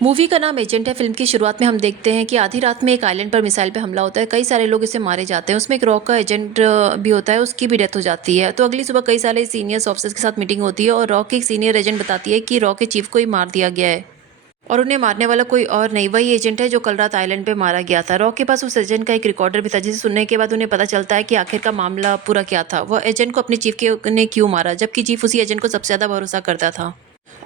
Movie का नाम agent है। फिल्म की शुरुआत में हम देखते हैं कि आधी रात में एक आइलैंड पर मिसाइल पे हमला होता है। कई सारे लोग इसे मारे जाते हैं। उसमें एक रॉ का एजेंट भी होता है, उसकी भी डेथ हो जाती है। तो अगली सुबह कई सारे सीनियर ऑफिसर्स के साथ मीटिंग होती है और रॉ की एक सीनियर एजेंट बताती है कि रॉ के चीफ को ही मार दिया गया है और उन्हें मारने वाला कोई और नहीं, वही एजेंट है जो कल रात आइलैंड पे मारा गया था। रॉ के पास उस एजेंट का एक रिकॉर्डर भी था, जिसे सुनने के बाद उन्हें पता चलता है कि आखिर का मामला पूरा क्या था। वह एजेंट को अपने चीफ के ने क्यों मारा, जबकि चीफ उसी एजेंट को सबसे ज्यादा भरोसा करता था।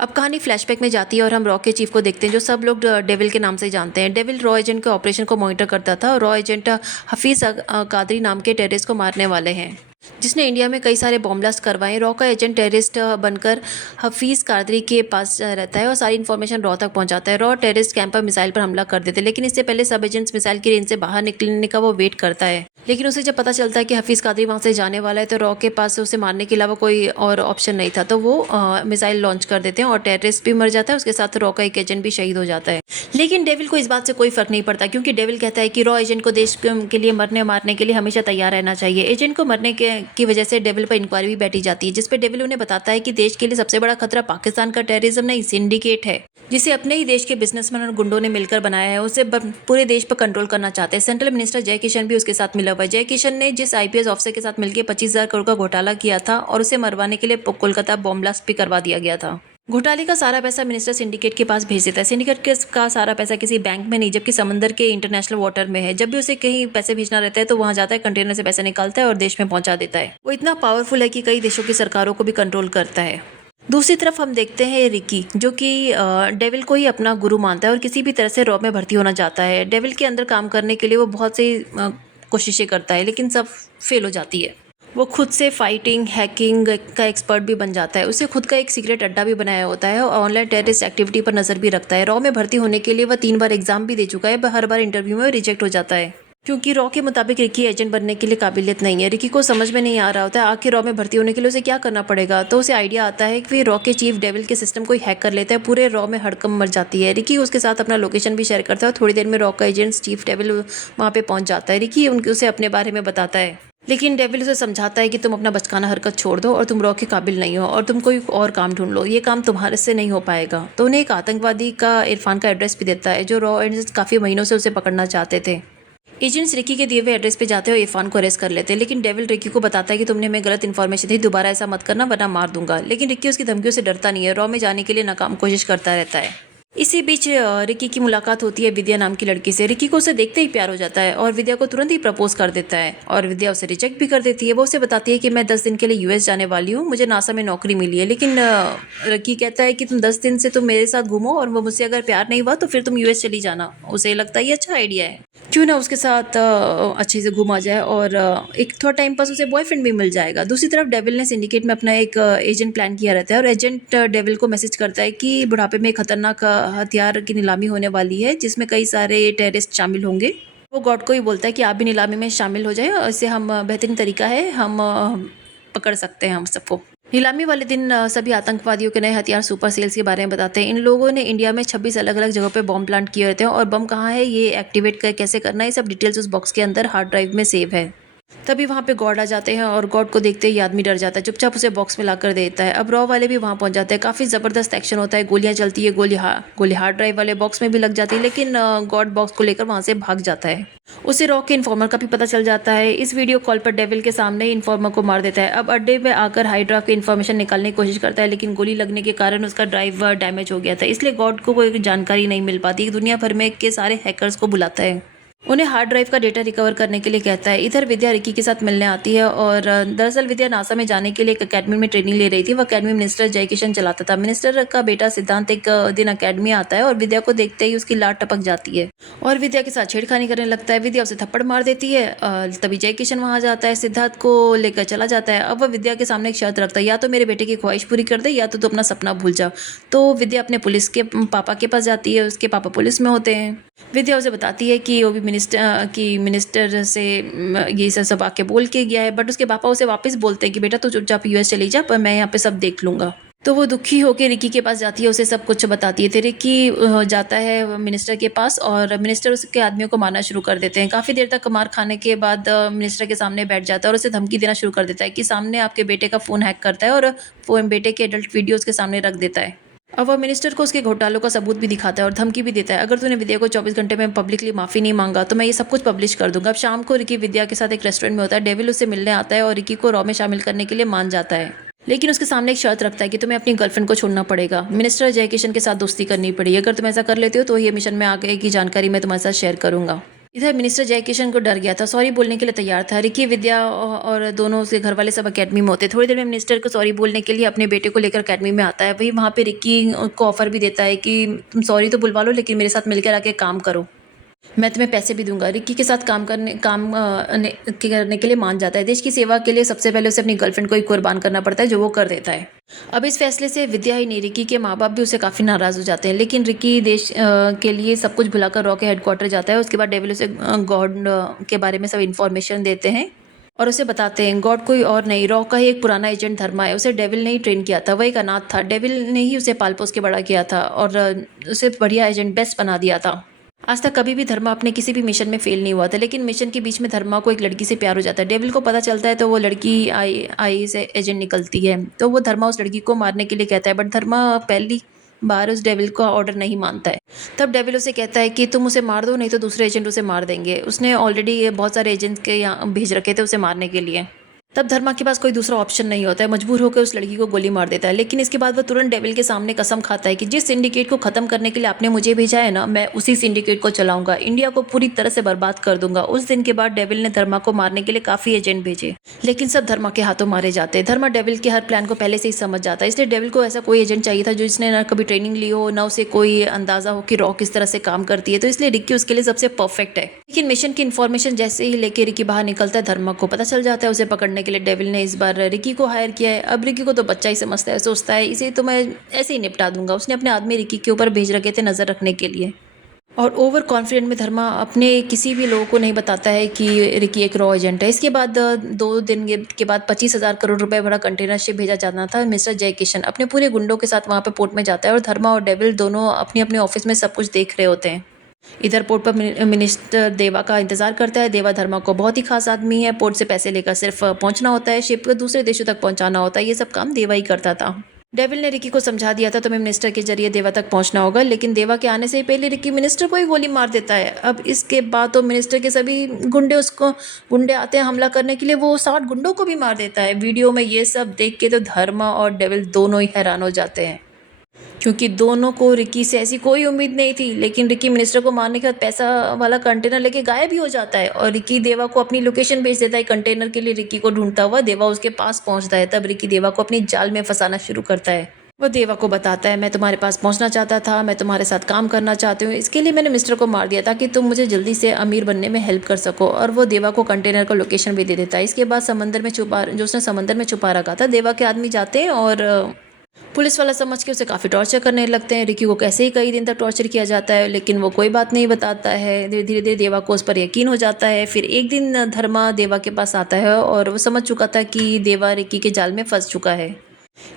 अब कहानी फ्लैशबैक में जाती है और हम रॉ के चीफ को देखते हैं, जो सब लोग डेविल के नाम से जानते हैं। डेविल रॉ एजेंट के ऑपरेशन को मॉनिटर करता था और रॉ एजेंट हफीज कादरी नाम के टेररिस्ट को मारने वाले हैं, जिसने इंडिया में कई सारे बॉम्ब ब्लास्ट करवाए। रॉ का एजेंट टेररिस्ट बनकर हफीज कादरी के पास रहता है और सारी इन्फॉर्मेशन रॉ तक पहुंचाता है। रॉ टेररिस्ट कैंप पर मिसाइल पर हमला कर देते हैं, लेकिन इससे पहले सब एजेंट्स मिसाइल की रेंज से बाहर निकलने का वो वेट करता है। लेकिन उसे जब पता चलता है कि हफीज कादरी वहां से जाने वाला है, तो रॉ के पास उसे मारने के अलावा कोई और ऑप्शन नहीं था। तो वो मिसाइल लॉन्च कर देते हैं और टेररिस्ट भी मर जाता है, उसके साथ रॉ का एक एजेंट भी शहीद हो जाता है। लेकिन डेविल को इस बात से कोई फर्क नहीं पड़ता, क्योंकि डेविल कहता है कि रॉ एजेंट को देश के लिए मरने मारने के लिए हमेशा तैयार रहना चाहिए। एजेंट को मरने की वजह से डेविल पर इंक्वायरी भी बैठी जाती है, जिसपे डेविल उन्हें बताता है कि देश के लिए सबसे बड़ा खतरा पाकिस्तान का टेररिज्म नहीं, सिंडिकेट है, जिसे अपने ही देश के बिजनेसमैन और गुंडों ने मिलकर बनाया है। उसे पूरे देश पर कंट्रोल करना चाहते हैं। सेंट्रल मिनिस्टर जय किशन भी उसके साथ मिला हुआ है। जय किशन ने जिस आईपीएस ऑफिसर के साथ मिलकर 25,000 करोड़ का घोटाला किया था और उसे मरवाने के लिए कोलकाता बॉम्ब ब्लास्ट भी करवा दिया गया था। घोटाले का सारा पैसा मिनिस्टर सिंडिकेट के पास भेज देता है। सिंडिकेट का सारा पैसा किसी बैंक में नहीं, जबकि समंदर के इंटरनेशनल वाटर में है। जब भी उसे कहीं पैसे भेजना रहता है तो वहां जाता है, कंटेनर से पैसा निकालता है और देश में पहुंचा देता है। वो इतना पावरफुल है कि कई देशों की सरकारों को भी कंट्रोल करता है। दूसरी तरफ हम देखते हैं रिकी, जो कि डेविल को ही अपना गुरु मानता है और किसी भी तरह से रॉ में भर्ती होना चाहता है। डेविल के अंदर काम करने के लिए वो बहुत सी कोशिशें करता है, लेकिन सब फेल हो जाती है। वो खुद से फाइटिंग हैकिंग का एक्सपर्ट भी बन जाता है। उसे खुद का एक सीक्रेट अड्डा भी बनाया होता है और ऑनलाइन टेररिस्ट एक्टिविटी पर नजर भी रखता है। रॉ में भर्ती होने के लिए वह 3 बार एग्जाम भी दे चुका है, पर हर बार इंटरव्यू में रिजेक्ट हो जाता है, क्योंकि रॉ के मुताबिक रिकी एजेंट बनने के लिए काबिलियत नहीं है। रिकी को समझ में नहीं आ रहा होता है आखिर रॉ में भर्ती होने के लिए उसे क्या करना पड़ेगा। तो उसे आइडिया आता है कि रॉ के चीफ डेविल के सिस्टम को हैक कर लेता है। पूरे रॉ में हड़कंप मर जाती है। रिकी उसके साथ अपना लोकेशन भी शेयर करता है और थोड़ी देर में रॉ का एजेंट चीफ डेविल वहाँ पे पहुंच जाता है। रिकी उसे अपने बारे में बताता है, लेकिन डेविल उसे समझाता है कि तुम अपना बचकाना हरकत छोड़ दो और तुम रॉ के काबिल नहीं हो और तुम कोई और काम ढूंढ लो, ये काम तुम्हारे से नहीं हो पाएगा। तो उन्हें एक आतंकवादी का इरफान का एड्रेस भी देता है, जो रॉ एजेंट्स काफ़ी महीनों से उसे पकड़ना चाहते थे। एजेंट्स रिकी के दिए हुए एड्रेस पे जाते हैं और इरफान को अरेस्ट कर लेते हैं, लेकिन डेविल रिकी को बताता है कि तुमने हमें गलत इन्फॉर्मेशन दी, दोबारा ऐसा मत करना वरना मार दूंगा। लेकिन रिकी उसकी धमकियों से डरता नहीं है, रॉ में जाने के लिए नाकाम कोशिश करता रहता है। इसी बीच रिकी की मुलाकात होती है विद्या नाम की लड़की से। रिकी को उसे देखते ही प्यार हो जाता है और विद्या को तुरंत ही प्रपोज कर देता है और विद्या उसे रिजेक्ट भी कर देती है। वो उसे बताती है कि मैं 10 दिन के लिए यूएस जाने वाली हूँ, मुझे नासा में नौकरी मिली है। लेकिन रिकी कहता है कि तुम 10 दिन से तुम मेरे साथ घूमो और वो मुझसे अगर प्यार नहीं हुआ तो फिर तुम यूएस चली जाना। उसे लगता है ये अच्छा आइडिया है, क्यों ना उसके साथ अच्छे से घूमा जाए और एक थोड़ा टाइम पास उसे बॉयफ्रेंड भी मिल जाएगा। दूसरी तरफ डेविल ने सिंडिकेट में अपना एक एजेंट प्लान किया रहता है और एजेंट डेविल को मैसेज करता है कि बुढ़ापे में एक खतरनाक हथियार की नीलामी होने वाली है, जिसमें कई सारे टेररिस्ट शामिल होंगे। वो गॉड को ही बोलता है कि आप भी नीलामी में शामिल हो जाए, इससे हम बेहतरीन तरीका है, हम पकड़ सकते हैं हम सबको। नीलामी वाले दिन सभी आतंकवादियों के नए हथियार सुपर सेल्स के बारे में बताते हैं। इन लोगों ने इंडिया में 26 अलग अलग जगहों पे बॉम्ब प्लांट किए रहते हैं और बम कहाँ है, ये एक्टिवेट कैसे करना है, ये सब डिटेल्स उस बॉक्स के अंदर हार्ड ड्राइव में सेव है। तभी वहाँ पे गॉड आ जाते हैं और गॉड को देखते ही आदमी डर जाता है, चुपचाप उसे बॉक्स में ला कर देता है। अब रॉ वाले भी वहाँ पहुँच जाते हैं। काफ़ी ज़बरदस्त एक्शन होता है, गोलियाँ चलती है, गोली हार्ड ड्राइव वाले बॉक्स में भी लग जाती है, लेकिन गॉड बॉक्स को लेकर वहाँ से भाग जाता है। उसे रॉ के इन्फॉर्मर का भी पता चल जाता है। इस वीडियो कॉल पर डेविल के सामने ही इन्फॉर्मर को मार देता है। अब अड्डे में आकर हाइड्रा की इन्फॉर्मेशन निकालने की कोशिश करता है, लेकिन गोली लगने के कारण उसका ड्राइव डैमेज हो गया था, इसलिए गॉड को कोई जानकारी नहीं मिल पाती। दुनिया भर में के सारे हैकर्स को बुलाता है, उन्हें हार्ड ड्राइव का डेटा रिकवर करने के लिए कहता है। इधर विद्या रिकी के साथ मिलने आती है और दरअसल विद्या नासा में जाने के लिए एक अकेडमी में ट्रेनिंग ले रही थी। वह अकेडमी मिनिस्टर जय किशन चलाता था। मिनिस्टर का बेटा सिद्धांत एक दिन अकेडमी आता है और विद्या को देखते ही उसकी लाट टपक जाती है और विद्या के साथ छेड़खानी करने लगता है। विद्या उसे थप्पड़ मार देती है। तभी जय किशन वहां जाता है, सिद्धार्थ को लेकर चला जाता है। अब वह विद्या के सामने एक शर्त रखता है, या तो मेरे बेटे की ख्वाहिश पूरी कर दे या तो तू अपना सपना भूल जा। तो विद्या अपने पुलिस के पापा के पास जाती है, उसके पापा पुलिस में होते हैं। विद्या उसे बताती है कि वो भी मिनिस्टर से ये सब आके बोल के गया है, बट उसके पापा उसे वापस बोलते हैं कि बेटा तू चुपचाप यूएस चली जा, पर मैं यहाँ पे सब देख लूंगा। तो वो दुखी होकर रिकी के पास जाती है, उसे सब कुछ बताती है। तो रिकी जाता है मिनिस्टर के पास और मिनिस्टर उसके आदमियों को मारना शुरू कर देते हैं। काफ़ी देर तक मार खाने के बाद मिनिस्टर के सामने बैठ जाता है और उसे धमकी देना शुरू कर देता है कि सामने आपके बेटे का फ़ोन हैक करता है और बेटे के एडल्ट वीडियोज़ के सामने रख देता है। अब वह मिनिस्टर को उसके घोटालों का सबूत भी दिखाता है और धमकी भी देता है, अगर तूने विद्या को 24 घंटे में पब्लिकली माफ़ी नहीं मांगा तो मैं ये सब कुछ पब्लिश कर दूंगा। अब शाम को रिकी विद्या के साथ एक रेस्टोरेंट में होता है। डेविल उससे मिलने आता है और रिकी को रॉ में शामिल करने के लिए मान जाता है, लेकिन उसके सामने एक शर्त रखता है कि तुम्हें अपनी गर्लफ्रेंड को छोड़ना पड़ेगा। मिनिस्टर जय किशन के साथ दोस्ती करनी पड़ी, अगर तुम ऐसा कर लेते हो तो ये मिशन में आगे की जानकारी मैं तुम्हारे साथ शेयर करूंगा। इधर मिनिस्टर जय किशन को डर गया था, सॉरी बोलने के लिए तैयार था। रिकी विद्या और दोनों उसके घर वाले सब अकेडमी में होते। थोड़ी देर में मिनिस्टर को सॉरी बोलने के लिए अपने बेटे को लेकर अकेडमी में आता है। वही वहाँ पे रिकी को ऑफर भी देता है कि तुम सॉरी तो बुलवा लो लेकिन मेरे साथ मिलकर आके काम करो, मैं तुम्हें पैसे भी दूंगा। रिकी के साथ करने के लिए मान जाता है। देश की सेवा के लिए सबसे पहले उसे अपनी गर्लफ्रेंड को ही कुर्बान करना पड़ता है, जो वो कर देता है। अब इस फैसले से विद्या ही नहीं, रिकी के माँ बाप भी उसे काफ़ी नाराज़ हो जाते हैं, लेकिन रिकी देश के लिए सब कुछ भुलाकर रॉ के हेडक्वार्टर जाता है। उसके बाद डेविल उसे गॉड के बारे में सब इन्फॉर्मेशन देते हैं और उसे बताते हैं गॉड कोई और नहीं, रॉ का ही एक पुराना एजेंट धर्मा है। उसे डेविल ने ही ट्रेन किया था, वह एक अनाथ था। डेविल ने ही उसे पाल पोस के बड़ा किया था और उसे बढ़िया एजेंट बेस्ट बना दिया था। आज तक कभी भी धर्मा अपने किसी भी मिशन में फेल नहीं हुआ था, लेकिन मिशन के बीच में धर्मा को एक लड़की से प्यार हो जाता है। डेविल को पता चलता है तो वो लड़की आई से एजेंट निकलती है, तो वो धर्मा उस लड़की को मारने के लिए कहता है, बट धर्मा पहली बार उस डेविल का ऑर्डर नहीं मानता है। तब डेविल उसे कहता है कि तुम उसे मार दो, नहीं तो दूसरे एजेंट उसे मार देंगे। उसने ऑलरेडी बहुत सारे एजेंट के यहाँ भेज रखे थे उसे मारने के लिए। तब धर्मा के पास कोई दूसरा ऑप्शन नहीं होता है, मजबूर होकर उस लड़की को गोली मार देता है। लेकिन इसके बाद वह तुरंत डेविल के सामने कसम खाता है कि जिस सिंडिकेट को खत्म करने के लिए आपने मुझे भेजा है ना, मैं उसी सिंडिकेट को चलाऊंगा, इंडिया को पूरी तरह से बर्बाद कर दूंगा। उस दिन के बाद डेविल ने धर्मा को मारने के लिए काफी एजेंट भेजे, लेकिन सब धर्मा के हाथों मारे जाते हैं। धर्मा डेविल के हर प्लान को पहले से ही समझ जाता है, इसलिए डेविल को ऐसा कोई एजेंट चाहिए था जो जिसने ना कभी ट्रेनिंग ली हो, ना उसे कोई अंदाजा हो कि रॉ किस तरह से काम करती है, तो इसलिए रिक्की उसके लिए सबसे परफेक्ट है। लेकिन मिशन की इन्फॉर्मेशन जैसे ही लेके रिक्की बाहर निकलता है, धर्मा को पता चल जाता है उसे पकड़ने के लिए डेविल ने इस बार रिकी को हायर किया है। अब रिकी को तो बच्चा ही समझता है, सोचता है इसे तो मैं ऐसे ही निपटा दूंगा। उसने अपने आदमी रिकी के ऊपर भेज रखे थे नजर रखने के लिए, और ओवर कॉन्फिडेंट में धर्मा अपने किसी भी लोगों को नहीं बताता है कि रिकी एक रॉ एजेंट है। इसके बाद 2 दिन के बाद 25,000 करोड़ रुपए भरा कंटेनर शिप भेजा जाना था। मिस्टर जय किशन अपने पूरे गुंडों के साथ वहाँ पे पोर्ट में जाता है और धर्मा और डेविल दोनों अपने अपने ऑफिस में सब कुछ देख रहे होते हैं। इधर पोर्ट पर मिनिस्टर देवा का इंतजार करता है। देवा धर्मा को बहुत ही खास आदमी है, पोर्ट से पैसे लेकर सिर्फ पहुंचना होता है, शिप को दूसरे देशों तक पहुंचाना होता है, ये सब काम देवा ही करता था। डेविल ने रिकी को समझा दिया था तुम्हें मिनिस्टर के जरिए देवा तक पहुंचना होगा, लेकिन देवा के आने से ही पहले रिकी मिनिस्टर को ही गोली मार देता है। अब इसके बाद तो मिनिस्टर के सभी गुंडे आते हैं हमला करने के लिए, वो 60 गुंडों को भी मार देता है। वीडियो में ये सब देख के तो धर्मा और डेविल दोनों ही हैरान हो जाते हैं, क्योंकि दोनों को रिकी से ऐसी कोई उम्मीद नहीं थी। लेकिन रिकी मिनिस्टर को मारने के बाद पैसा वाला कंटेनर लेके गायब भी हो जाता है और रिकी देवा को अपनी लोकेशन भेज देता है कंटेनर के लिए। रिकी को ढूंढता हुआ देवा उसके पास पहुंचता है। तब रिकी देवा को अपनी जाल में फंसाना शुरू करता है। वो देवा को बताता है मैं तुम्हारे पास पहुंचना चाहता था, मैं तुम्हारे साथ काम करना चाहती हूँ, इसके लिए मैंने मिस्टर को मार दिया ताकि तुम मुझे जल्दी से अमीर बनने में हेल्प कर सको। और वो देवा को कंटेनर का लोकेशन भी दे देता है। इसके बाद जो उसने समंदर में छुपा रखा था, देवा के आदमी जाते हैं और पुलिस वाला समझ के उसे काफ़ी टॉर्चर करने लगते हैं। रिकी को कैसे ही कई दिन तक टॉर्चर किया जाता है, लेकिन वो कोई बात नहीं बताता है। धीरे धीरे देवा को उस पर यकीन हो जाता है। फिर एक दिन धर्मा देवा के पास आता है और वो समझ चुका था कि देवा रिकी के जाल में फंस चुका है,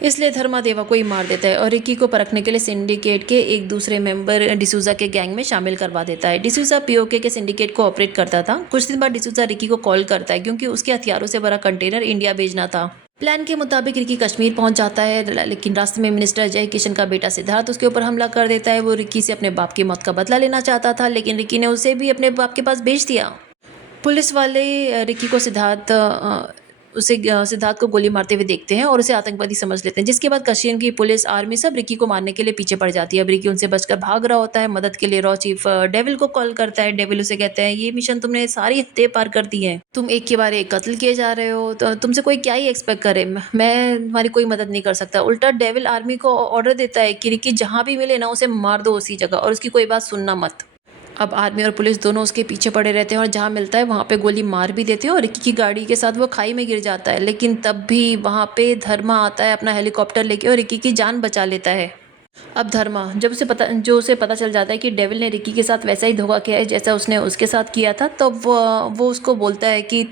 इसलिए धर्मा देवा को ही मार देता है और रिकी को परखने के लिए सिंडिकेट के एक दूसरे मेंबर डिसूजा के गैंग में शामिल करवा देता है। डिसूजा पीओके के सिंडिकेट को ऑपरेट करता था। कुछ दिन बाद डिसूजा रिकी को कॉल करता है क्योंकि उसके हथियारों से भरा कंटेनर इंडिया भेजना था। प्लान के मुताबिक रिकी कश्मीर पहुंच जाता है, लेकिन रास्ते में मिनिस्टर जय किशन का बेटा सिद्धार्थ उसके ऊपर हमला कर देता है। वो रिकी से अपने बाप की मौत का बदला लेना चाहता था, लेकिन रिकी ने उसे भी अपने बाप के पास भेज दिया। पुलिस वाले रिकी को सिद्धार्थ को गोली मारते हुए देखते हैं और उसे आतंकवादी समझ लेते हैं, जिसके बाद कश्मीर की पुलिस आर्मी सब रिकी को मारने के लिए पीछे पड़ जाती है। अब रिकी उनसे बचकर भाग रहा होता है। मदद के लिए रॉ चीफ डेविल को कॉल करता है। डेविल उसे कहता है ये मिशन तुमने सारी हदें पार कर दी है, तुम एक के बाद एक कत्ल किए जा रहे हो, तो तुमसे कोई क्या ही एक्सपेक्ट करे, मैं तुम्हारी कोई मदद नहीं कर सकता। उल्टा डेविल आर्मी को ऑर्डर देता है कि रिकी जहाँ भी मिले ना उसे मार दो उसी जगह और उसकी कोई बात सुनना मत। अब आर्मी और पुलिस दोनों उसके पीछे पड़े रहते हैं और जहाँ मिलता है वहाँ पे गोली मार भी देते हैं और रिकी की गाड़ी के साथ वो खाई में गिर जाता है। लेकिन तब भी वहाँ पे धर्मा आता है अपना हेलीकॉप्टर लेके और रिकी की जान बचा लेता है। अब धर्मा उसे पता चल जाता है कि डेविल ने रिकी के साथ वैसा ही धोखा किया है जैसा उसने उसके साथ किया था, तो वो उसको बोलता है कि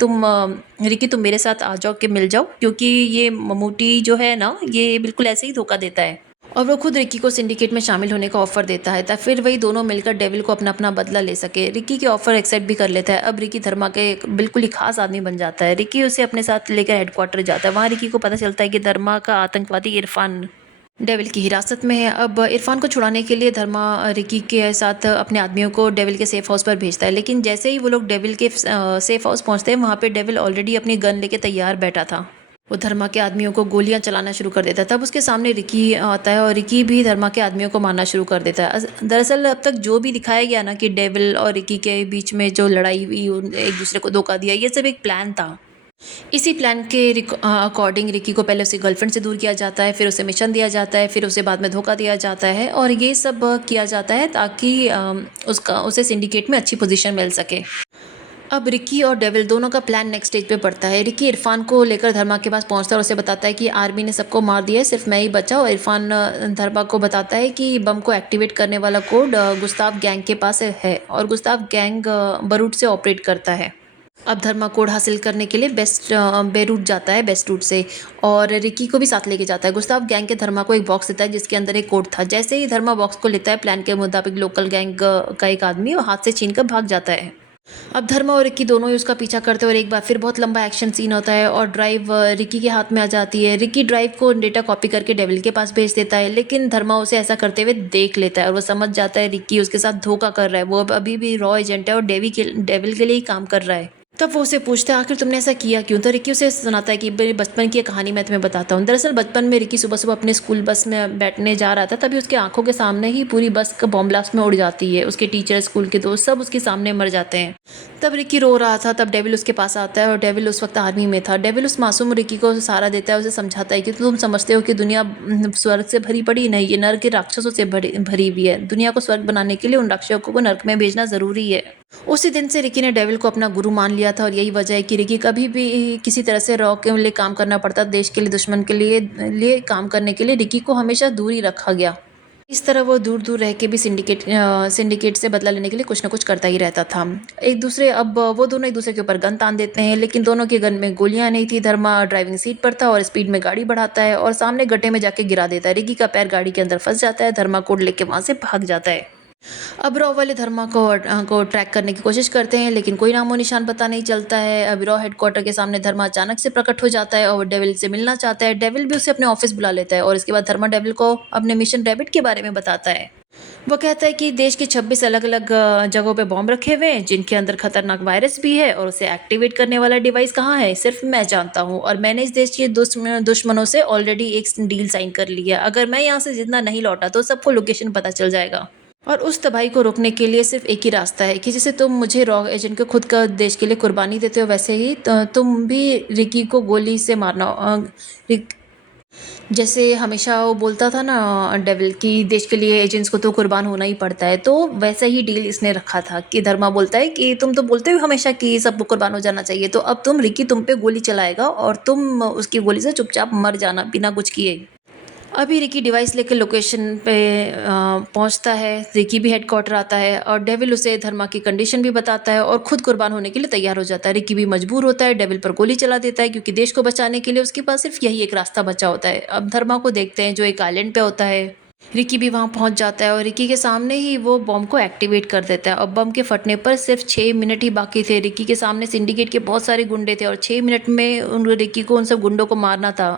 रिकी तुम मेरे साथ आ जाओ, कि मिल जाओ, क्योंकि ये ममूटी जो है ना ये बिल्कुल ऐसे ही धोखा देता है। और वो खुद रिकी को सिंडिकेट में शामिल होने का ऑफर देता है ताकि फिर वही दोनों मिलकर डेविल को अपना अपना बदला ले सके। रिकी के ऑफर एक्सेप्ट भी कर लेता है। अब रिकी धर्मा के बिल्कुल ही खास आदमी बन जाता है। रिकी उसे अपने साथ लेकर हेडक्वार्टर जाता है। वहाँ रिकी को पता चलता है कि धर्मा का आतंकवादी इरफान डेविल की हिरासत में है। अब इरफान को छुड़ाने के लिए धर्मा रिकी के साथ अपने आदमियों को डेविल के सेफ हाउस पर भेजता है, लेकिन जैसे ही वो लोग डेविल के सेफ हाउस पहुंचते हैं, वहां पे डेविल ऑलरेडी अपनी गन लेके तैयार बैठा था। वो धर्मा के आदमियों को गोलियां चलाना शुरू कर देता है। तब उसके सामने रिकी आता है और रिकी भी धर्मा के आदमियों को मारना शुरू कर देता है। दरअसल अब तक जो भी दिखाया गया ना कि डेविल और रिकी के बीच में जो लड़ाई हुई, एक दूसरे को धोखा दिया, ये सब एक प्लान था। इसी प्लान के अकॉर्डिंग रिकी को पहले उसकी गर्लफ्रेंड से दूर किया जाता है, फिर उसे मिशन दिया जाता है, फिर उसे बाद में धोखा दिया जाता है, और ये सब किया जाता है ताकि उसे सिंडिकेट में अच्छी पोजीशन मिल सके। अब रिकी और डेविल दोनों का प्लान नेक्स्ट स्टेज पे पड़ता है। रिकी इरफान को लेकर धर्मा के पास पहुंचता है और उसे बताता है कि आर्मी ने सबको मार दिया है, सिर्फ मैं ही बचा। और इरफान धर्मा को बताता है कि बम को एक्टिवेट करने वाला कोड गुस्ताव गैंग के पास है, और गुस्ताव गैंग बरूट से ऑपरेट करता है। अब धर्मा कोड हासिल करने के लिए बेरूट जाता है, बेस्ट रूट से, और रिकी को भी साथ लेके जाता है। गुस्ताव गैंग के धर्मा को एक बॉक्स देता है जिसके अंदर एक कोड था। जैसे ही धर्मा बॉक्स को लेता है, प्लान के मुताबिक लोकल गैंग का एक आदमी वो हाथ से छीनकर भाग जाता है। अब धर्मा और रिकी दोनों ही उसका पीछा करते हैं और एक बार फिर बहुत लंबा एक्शन सीन होता है और ड्राइव रिकी के हाथ में आ जाती है। रिकी ड्राइव को डेटा कॉपी करके डेविल के पास भेज देता है, लेकिन धर्मा उसे ऐसा करते हुए देख लेता है और वो समझ जाता है रिकी उसके साथ धोखा कर रहा है। वो अब अभी भी रॉ एजेंट है और डेविल के लिए ही काम कर रहा है। तब वो उसे पूछता है आखिर तुमने ऐसा किया क्यों। तो रिकी उसे सुनाता है कि मेरे बचपन की एक कहानी मैं तुम्हें बताता हूँ। दरअसल बचपन में रिकी सुबह सुबह अपने स्कूल बस में बैठने जा रहा था, तभी उसकी आंखों के सामने ही पूरी बस का बॉम्ब ब्लास्ट में उड़ जाती है। उसके टीचर, स्कूल के दोस्त सब उसके सामने मर जाते हैं। तब रिकी रो रहा था। तब डेविल उसके पास आता है और डेविल उस वक्त आर्मी में था। डेविल उस मासूम रिकी को सहारा देता है, उसे समझाता है कि तुम समझते हो कि दुनिया स्वर्ग से भरी पड़ी नहीं, ये नर्क के राक्षसों से भरी हुई है। दुनिया को स्वर्ग बनाने के लिए उन राक्षसों को नर्क में भेजना जरूरी है। उसी दिन से रिकी ने डेविल को अपना गुरु मान लिया था और यही वजह है कि रिकी कभी भी किसी तरह से रॉ के लिए काम करना पड़ता, देश के लिए, दुश्मन के लिए काम करने के लिए रिकी को हमेशा दूर ही रखा गया। इस तरह वो दूर दूर रह के भी सिंडिकेट से बदला लेने के लिए कुछ ना कुछ करता ही रहता था। अब वो दोनों एक दूसरे के ऊपर गन तान देते हैं, लेकिन दोनों के गन में गोलियां नहीं थी। धर्मा ड्राइविंग सीट पर था और स्पीड में गाड़ी बढ़ाता है और सामने गड्ढे में जाके गिरा देता है। रिकी का पैर गाड़ी के अंदर फंस जाता है। धर्मा कोड लेके वहां से भाग जाता है। अब रॉ वाले धर्मा को ट्रैक करने की कोशिश करते हैं, लेकिन कोई नामो निशान पता नहीं चलता है। अब रॉ हेडक्वार्टर के सामने धर्मा अचानक से प्रकट हो जाता है और डेविल से मिलना चाहता है। डेविल भी उसे अपने ऑफिस बुला लेता है और इसके बाद धर्मा डेविल को अपने मिशन रैबिट के बारे में बताता है। वो कहता है कि देश के 26 अलग अलग जगहों पे बॉम्ब रखे हुए हैं जिनके अंदर खतरनाक वायरस भी है, और उसे एक्टिवेट करने वाला डिवाइस कहाँ है सिर्फ मैं जानता हूँ, और मैंने इस देश के दुश्मनों से ऑलरेडी एक डील साइन कर लिया। अगर मैं यहाँ से जितना नहीं लौटा तो सबको लोकेशन पता चल जाएगा, और उस तबाही को रोकने के लिए सिर्फ एक ही रास्ता है कि जैसे तुम मुझे रॉ एजेंट को खुद का देश के लिए कुर्बानी देते हो, वैसे ही तुम भी रिकी को गोली से मारना। जैसे हमेशा वो बोलता था ना डेविल कि देश के लिए एजेंट्स को तो कुर्बान होना ही पड़ता है, तो वैसा ही डील इसने रखा था कि धर्मा बोलता है कि तुम तो बोलते हो हमेशा कि सबको कुर्बान हो जाना चाहिए, तो अब रिकी तुम पे गोली चलाएगा और तुम उसकी गोली से चुपचाप मर जाना बिना कुछ किए। अभी रिकी डिवाइस लेकर लोकेशन पे पहुंचता है। रिकी भी हेडक्वार्टर आता है और डेविल उसे धर्मा की कंडीशन भी बताता है और खुद कुर्बान होने के लिए तैयार हो जाता है। रिकी भी मजबूर होता है, डेविल पर गोली चला देता है क्योंकि देश को बचाने के लिए उसके पास सिर्फ यही एक रास्ता बचा होता है। अब धर्मा को देखते हैं जो एक आइलैंड पे होता है। रिकी भी वहां पहुंच जाता है और रिकी के सामने ही वो बम को एक्टिवेट कर देता है और बम के फटने पर सिर्फ 6 मिनट ही बाकी थे। रिकी के सामने सिंडिकेट के बहुत सारे गुंडे थे और 6 मिनट में उन रिकी को उन सब गुंडों को मारना था,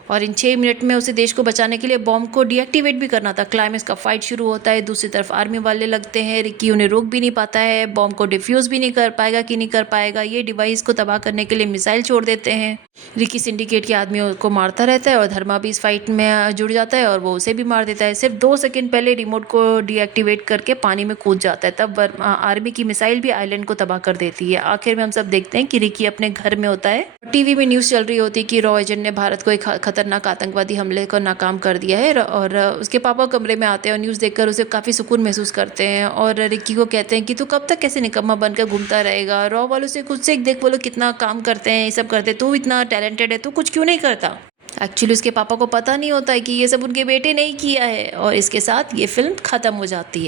और इन 6 मिनट में उसे देश को बचाने के लिए बॉम्ब को डीएक्टिवेट भी करना था। क्लाइमेक्स का फाइट शुरू होता है। दूसरी तरफ आर्मी वाले लगते हैं। रिकी उन्हें रोक भी नहीं पाता है, बॉम्ब को डिफ्यूज भी नहीं कर पाएगा कि नहीं कर पाएगा। ये डिवाइस को तबाह करने के लिए मिसाइल छोड़ देते हैं। रिकी सिंडिकेट के आदमियों को मारता रहता है और धर्मा भी इस फाइट में जुड़ जाता है और वो उसे भी मार देता है। सिर्फ 2 सेकंड पहले रिमोट को डीएक्टिवेट करके पानी में कूद जाता है, तब आर्मी की मिसाइल भी आइलैंड को तबाह कर देती है। आखिर में हम सब देखते हैं कि रिकी अपने घर में होता है। टीवी में न्यूज़ चल रही होती है कि रॉ एजेंट ने भारत को एक खतरनाक आतंकवादी हमले को नाकाम कर दिया है, और उसके पापा कमरे में आते हैं और न्यूज़ देखकर उसे काफ़ी सुकून महसूस करते हैं और रिकी को कहते हैं कि तू कब तक ऐसे निकम्मा बनकर घूमता रहेगा। रॉ वालों से खुद से देख, वो लोग कितना काम करते हैं, ये सब करते हैं, तू इतना टैलेंटेड है, तू कुछ क्यों नहीं करता। एक्चुअली उसके पापा को पता नहीं होता है कि ये सब उनके बेटे ने ही किया है, और इसके साथ ये फिल्म ख़त्म हो जाती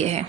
है।